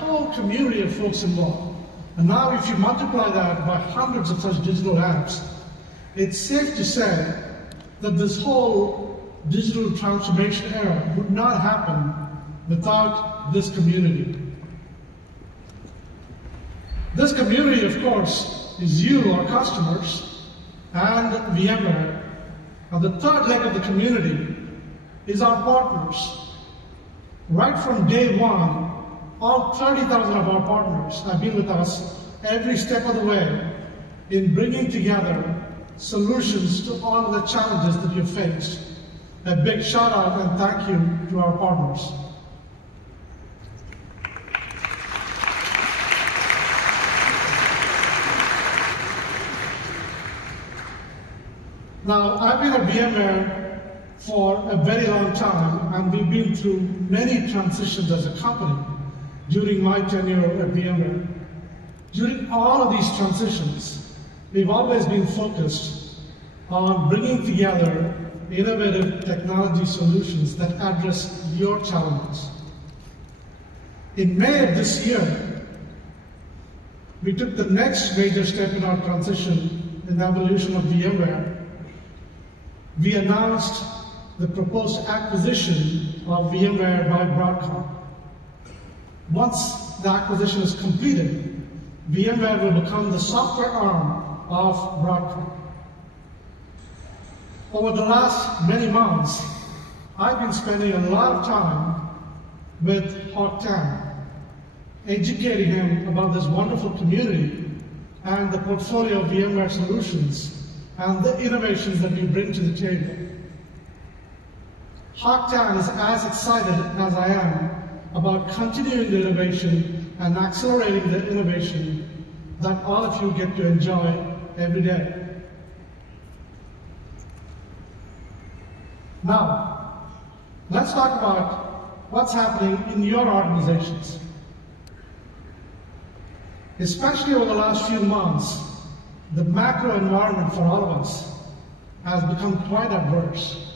whole community of folks involved. And now if you multiply that by hundreds of such digital apps, it's safe to say that this whole digital transformation era would not happen without this community. This community, of course, is you, our customers, and VMware. And the third leg of the community is our partners. Right from day one, all 30,000 of our partners have been with us every step of the way in bringing together solutions to all of the challenges that you've faced. A big shout out and thank you to our partners. Now, I've been at VMware for a very long time, and we've been through many transitions as a company during my tenure at VMware. During all of these transitions, we've always been focused on bringing together innovative technology solutions that address your challenges. In May of this year, we took the next major step in our transition in the evolution of VMware. We announced the proposed acquisition of VMware by Broadcom. Once the acquisition is completed, VMware will become the software arm of Broadcom. Over the last many months, I've been spending a lot of time with Hock Tan, educating him about this wonderful community and the portfolio of VMware solutions and the innovations that we bring to the table. Hock Tan is as excited as I am about continuing the innovation and accelerating the innovation that all of you get to enjoy every day. Now, let's talk about what's happening in your organizations. Especially over the last few months, the macro environment for all of us has become quite adverse.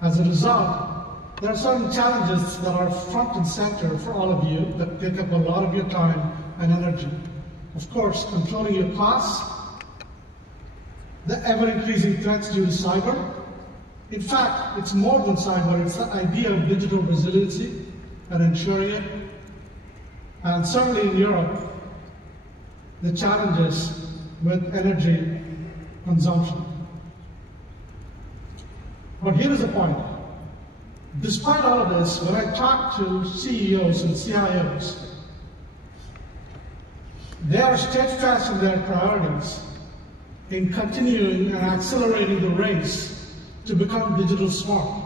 As a result, there are certain challenges that are front and center for all of you that take up a lot of your time and energy. Of course, controlling your costs, the ever-increasing threats due to cyber. In fact, it's more than cyber, it's the idea of digital resiliency and ensuring it. And certainly in Europe, the challenges with energy consumption. But here is the point. Despite all of this, when I talk to CEOs and CIOs, they are steadfast in their priorities in continuing and accelerating the race to become digital smart.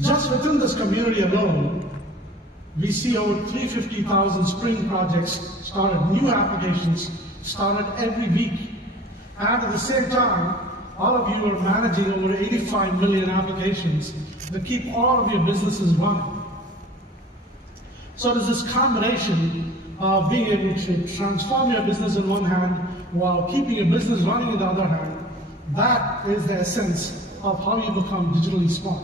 Just within this community alone, we see over 350,000 Spring projects started, new applications started every week. And at the same time, all of you are managing over 85 million applications that keep all of your businesses running. So it is this combination of being able to transform your business in one hand while keeping your business running in the other hand. That is the essence of how you become digitally smart.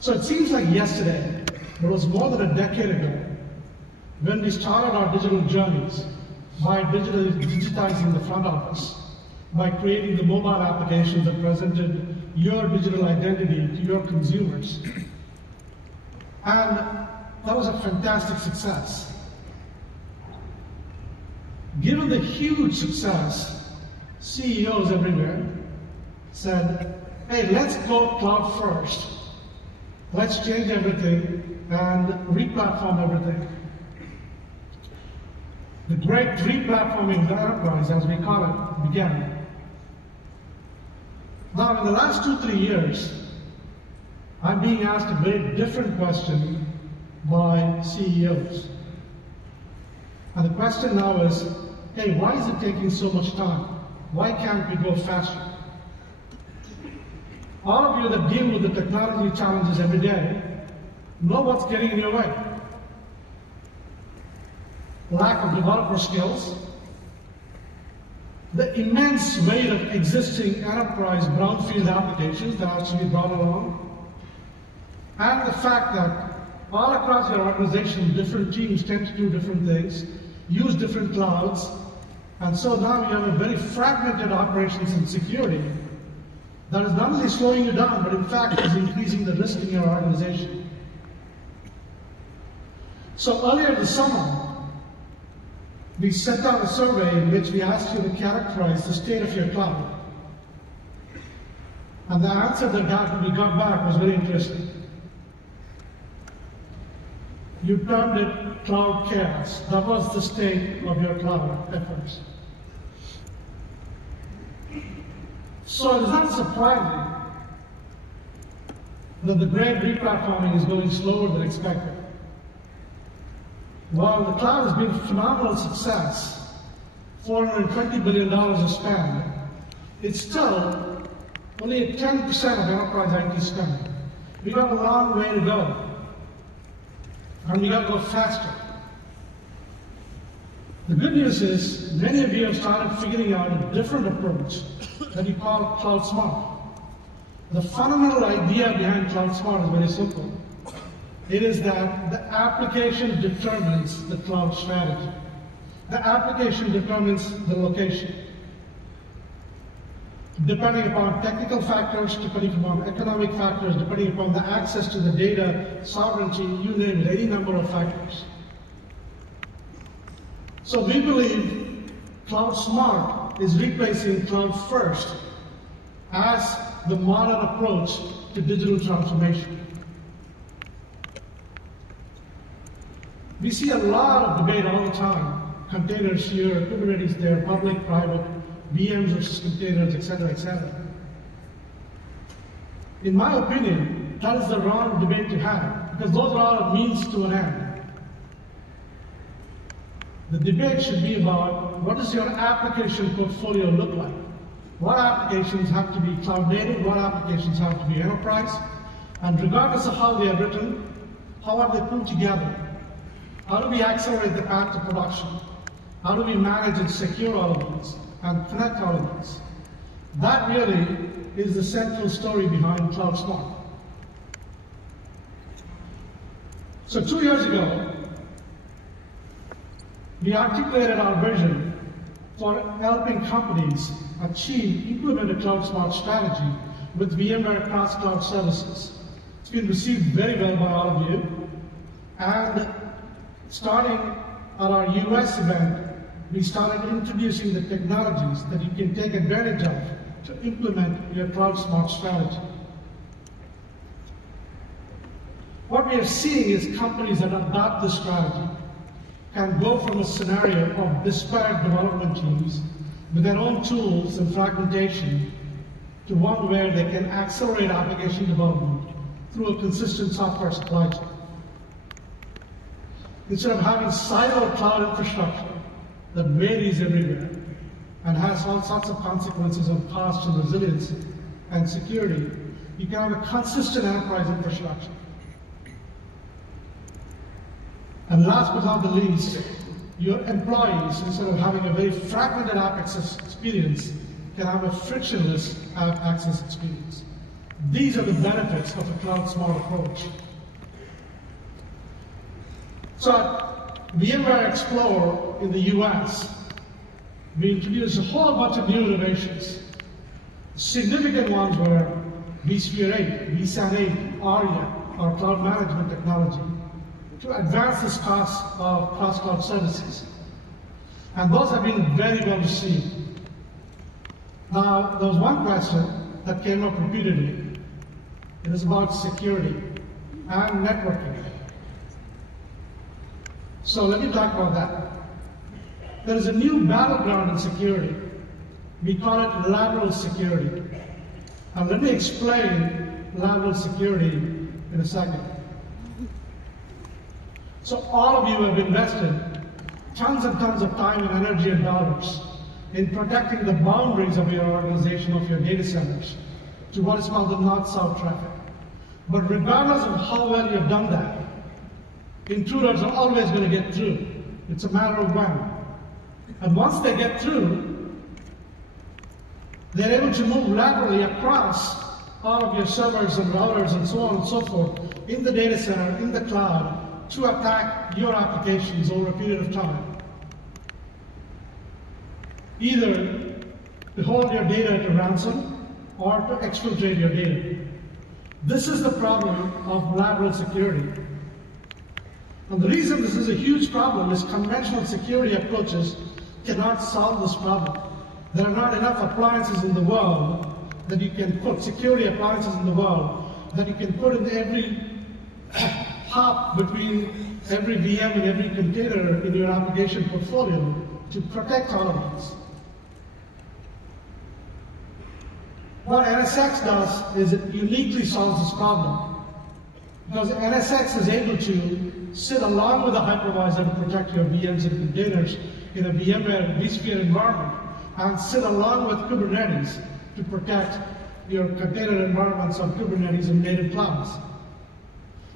So it seems like yesterday, but it was more than a decade ago, when we started our digital journeys by digitizing the front office, by creating the mobile applications that presented your digital identity to your consumers. And that was a fantastic success. Given the huge success, CEOs everywhere said, hey, let's go cloud first. Let's change everything and re-platform everything. The great re-platforming of the enterprise, as we call it, began. Now, in the last 2-3 years, I'm being asked a very different question by CEOs. And the question now is, hey, why is it taking so much time? Why can't we go faster? All of you that deal with the technology challenges every day know what's getting in your way. Lack of developer skills, the immense weight of existing enterprise brownfield applications that have to be brought along, and the fact that all across your organization, different teams tend to do different things, use different clouds, and so now you have a very fragmented operations and security that is not only slowing you down, but in fact is increasing the risk in your organization. So earlier this summer, we sent out a survey in which we asked you to characterize the state of your cloud. And the answer that we got back was very interesting. You termed it cloud chaos. That was the state of your cloud efforts. So it is not surprising that the great replatforming is going slower than expected. While the cloud has been a phenomenal success, $420 billion of spend, it's still only 10% of enterprise IT spend. We've got a long way to go, and we got to go faster. The good news is many of you have started figuring out a different approach that we call Cloud Smart. The fundamental idea behind Cloud Smart is very simple. It is that the application determines the cloud strategy. The application determines the location. Depending upon technical factors, depending upon economic factors, depending upon the access to the data, sovereignty, you name it, any number of factors. So we believe Cloud Smart is replacing Cloud First as the modern approach to digital transformation. We see a lot of debate all the time. Containers here, Kubernetes there, public, private, VMs versus containers, etc., etc. In my opinion, that is the wrong debate to have, because those are all means to an end. The debate should be about what does your application portfolio look like? What applications have to be cloud native? What applications have to be enterprise? And regardless of how they are written, how are they put together? How do we accelerate the path to production? How do we manage and secure all of these and connect all of these? That really is the central story behind Cloud Smart. So 2 years ago, we articulated our vision for helping companies implement a Cloud Smart strategy with VMware Cross Cloud Services. It's been received very well by all of you. And starting at our US event, we started introducing the technologies that you can take advantage of to implement your Cloud Smart strategy. What we are seeing is companies that adopt this strategy can go from a scenario of disparate development teams with their own tools and fragmentation to one where they can accelerate application development through a consistent software supply chain. Instead of having siloed cloud infrastructure that varies everywhere and has all sorts of consequences on cost and resiliency and security, you can have a consistent enterprise infrastructure. And last but not the least, your employees, instead of having a very fragmented app access experience, can have a frictionless app access experience. These are the benefits of a Cloud Smart approach. So at VMware Explore in the US, we introduced a whole bunch of new innovations. Significant ones were vSphere 8, vSAN 8, ARIA, our cloud management technology, to advance this class of cross-cloud services. And those have been very well received. Now, there was one question that came up repeatedly. It is about security and networking. So let me talk about that. There is a new battleground in security. We call it lateral security. And let me explain lateral security in a second. So all of you have invested tons and tons of time and energy and dollars in protecting the boundaries of your organization, of your data centers, to what is called the north-south traffic. But regardless of how well you have done that, intruders are always going to get through. It's a matter of when. And once they get through, they're able to move laterally across all of your servers and routers and so on and so forth in the data center, in the cloud, to attack your applications over a period of time. Either to hold your data at a ransom or to exfiltrate your data. This is the problem of lateral security. And the reason this is a huge problem is conventional security approaches cannot solve this problem. There are not enough appliances in the world that you can put, security appliances in the world, that you can put in every hop between every VM and every container in your application portfolio to protect all of these. What NSX does is it uniquely solves this problem, because NSX is able to sit along with the hypervisor to protect your VMs and containers in a VMware vSphere environment, and sit along with Kubernetes to protect your container environments on Kubernetes and native clouds.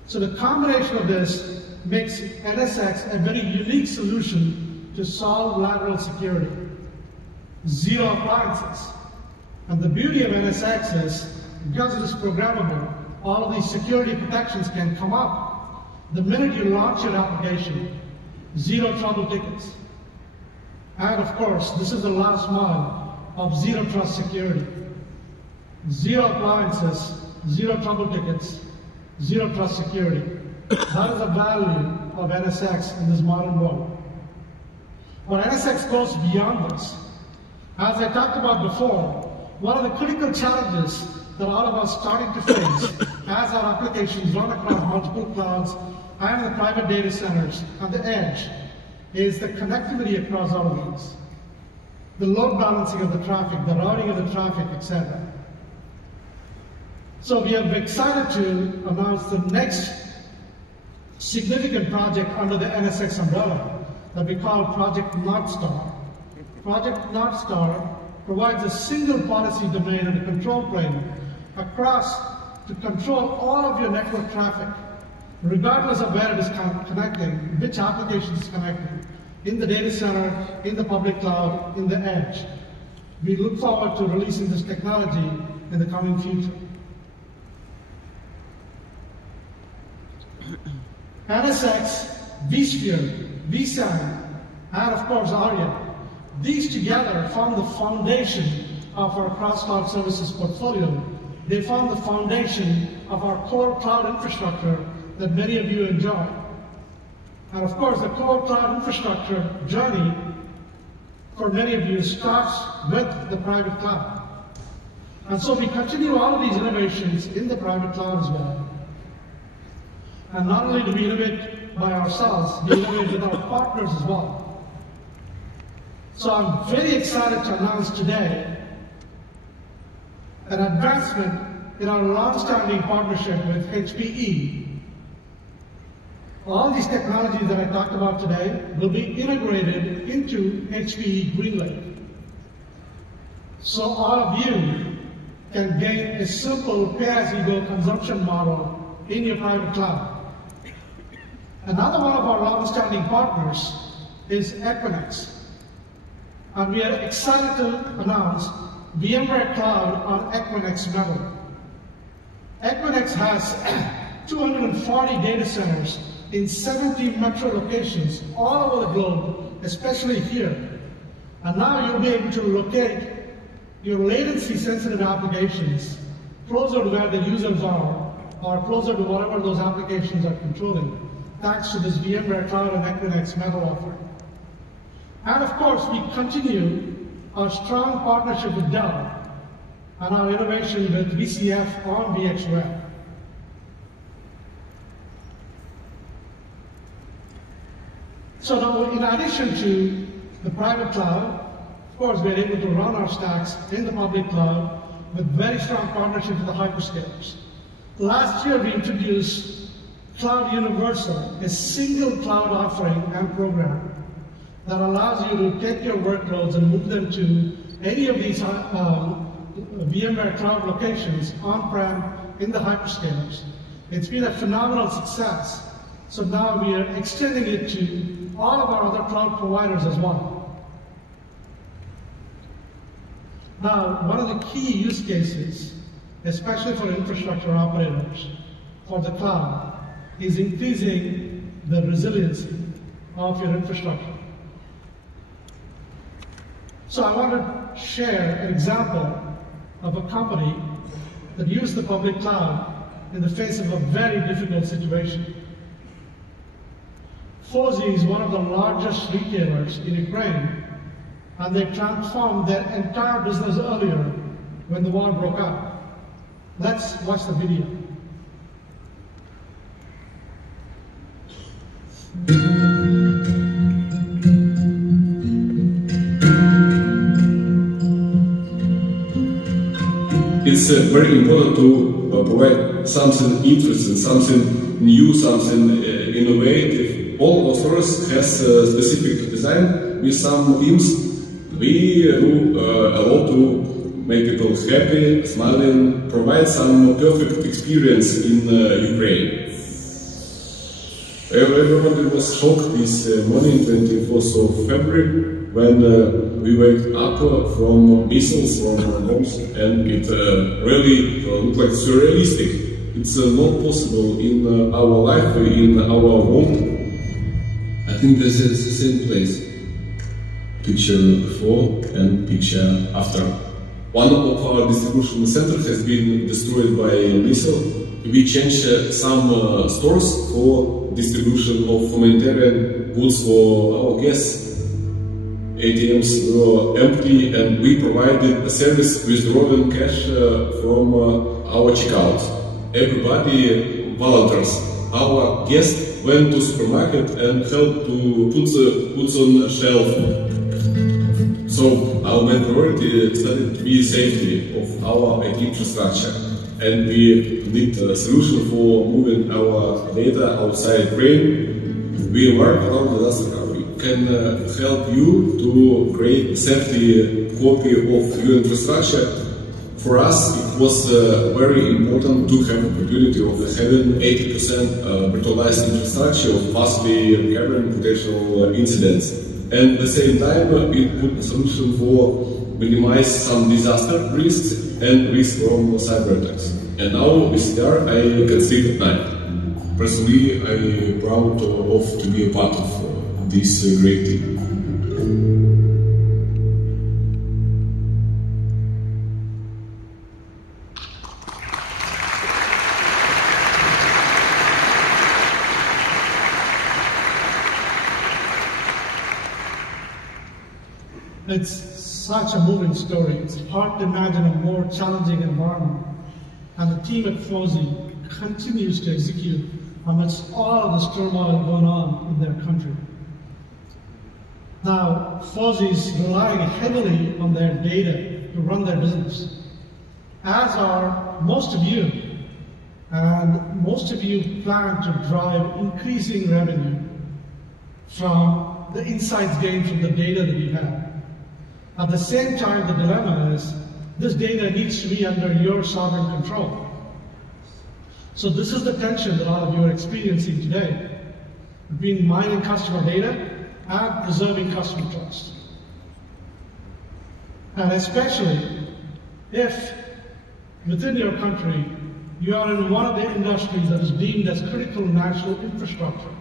So the combination of this makes NSX a very unique solution to solve lateral security. Zero appliances. And the beauty of NSX is, because it is programmable, all of these security protections can come up the minute you launch your application. Zero trouble tickets. And of course, this is the last mile of zero trust security. Zero appliances, zero trouble tickets, zero trust security. That is the value of NSX in this modern world. But NSX goes beyond this. As I talked about before, one of the critical challenges that all of us are starting to face as our applications run across multiple clouds and the private data centers and the edge is the connectivity across all of these. The load balancing of the traffic, the routing of the traffic, etc. So we are excited to announce the next significant project under the NSX umbrella that we call Project North Star. Project North Star provides a single policy domain and a control plane across to control all of your network traffic, regardless of where it is connecting, which application is connecting, in the data center, in the public cloud, in the edge. We look forward to releasing this technology in the coming future. NSX, vSphere, vSAN, and of course ARIA. These together form the foundation of our cross-cloud services portfolio. They form the foundation of our core cloud infrastructure that many of you enjoy. And of course, the core cloud infrastructure journey for many of you starts with the private cloud. And so we continue all of these innovations in the private cloud as well. And not only do we innovate by ourselves, we innovate with our partners as well. So I'm very excited to announce today an advancement in our long-standing partnership with HPE. All these technologies that I talked about today will be integrated into HPE GreenLake. So all of you can gain a simple pay-as-you-go consumption model in your private cloud. Another one of our long-standing partners is Equinix. And we are excited to announce VMware Cloud on Equinix Metal. Equinix has 240 data centers in 70 metro locations all over the globe, especially here. And now you'll be able to locate your latency-sensitive applications closer to where the users are, or closer to whatever those applications are controlling, thanks to this VMware Cloud and Equinix Metal offering. And of course, we continue our strong partnership with Dell and our innovation with VCF on VxWare. So now, in addition to the private cloud, of course, we're able to run our stacks in the public cloud with very strong partnership with the hyperscalers. Last year, we introduced Cloud Universal, a single cloud offering and program that allows you to take your workloads and move them to any of these VMware cloud locations on-prem in the hyperscalers. It's been a phenomenal success. So now we are extending it to all of our other cloud providers as well. Now, one of the key use cases especially for infrastructure operators, for the cloud, is increasing the resiliency of your infrastructure. So I want to share an example of a company that used the public cloud in the face of a very difficult situation. Fozy is one of the largest retailers in Ukraine, and they transformed their entire business earlier when the war broke out. Let's watch the video. It's very important to provide something interesting, something new, something innovative. All offers has a specific design with some themes. We do a lot to make people happy, smiling, provide some perfect experience in Ukraine. Everybody was shocked this morning, 24th of February, when we wake up from missiles from bombs, and it really looked like surrealistic. It's not possible in our life, in our world. I think this is the same place. Picture before and picture after. One of our distribution centers has been destroyed by a missile. We changed some stores for distribution of humanitarian goods for our guests. ATMs were empty, and we provided a service withdrawing cash from our checkout. Everybody volunteers. Our guests went to supermarket and helped to put goods on a shelf. So our main priority started to be safety of our IT infrastructure, and we need a solution for moving our data outside Ukraine. vmware Cloud Disaster Recovery can help you to create a safety copy of your infrastructure. For us, it was very important to have the opportunity of having 80% virtualized infrastructure of fastly recovering potential incidents. And at the same time, it put a solution for minimize some disaster risks and risks from cyber attacks. And now with CDR, I can sleep at night. Personally, I'm proud to be a part of this great team. It's such a moving story. It's hard to imagine a more challenging environment. And the team at Fozy continues to execute amidst all of this turmoil going on in their country. Now, Fozy is relying heavily on their data to run their business, as are most of you. And most of you plan to drive increasing revenue from the insights gained from the data that you have. At the same time, the dilemma is this data needs to be under your sovereign control. So this is the tension that all of you are experiencing today, between mining customer data and preserving customer trust. And especially if within your country you are in one of the industries that is deemed as critical national infrastructure,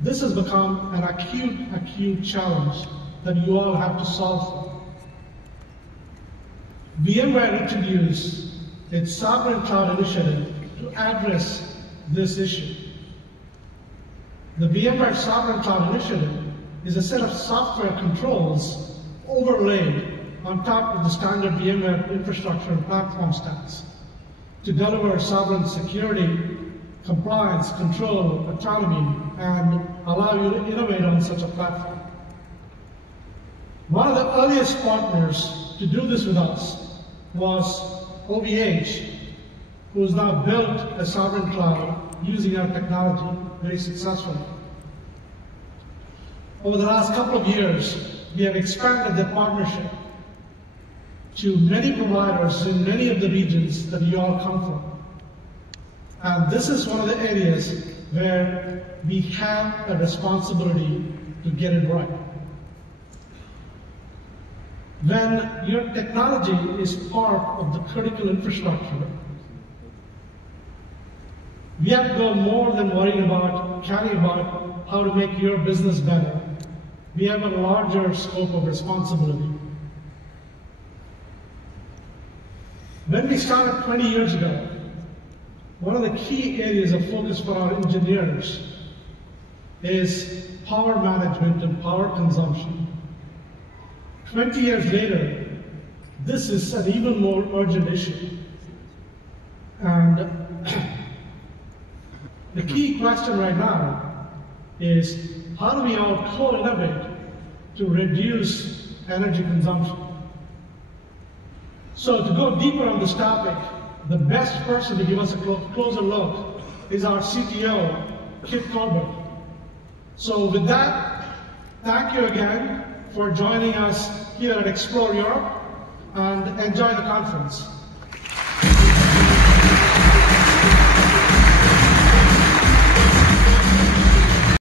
this has become an acute challenge that you all have to solve for. VMware introduced its Sovereign Cloud initiative to address this issue. The VMware Sovereign Cloud initiative is a set of software controls overlaid on top of the standard VMware infrastructure and platform stacks to deliver sovereign security, compliance, control, autonomy, and allow you to innovate on such a platform. One of the earliest partners to do this with us was OVH, who has now built a sovereign cloud using our technology very successfully. Over the last couple of years, we have expanded the partnership to many providers in many of the regions that you all come from. And this is one of the areas where we have a responsibility to get it right. When your technology is part of the critical infrastructure, We have to go more than worrying about, caring about how to make your business better. We have a larger scope of responsibility. When we started 20 years ago, one of the key areas of focus for our engineers is power management and power consumption. 20 years later, this is an even more urgent issue. And the key question right now is, how do we all co-innovate to reduce energy consumption? So to go deeper on this topic, the best person to give us a closer look is our CTO, Kip Colbert. So with that, thank you again for joining us here at Explore Europe, and enjoy the conference.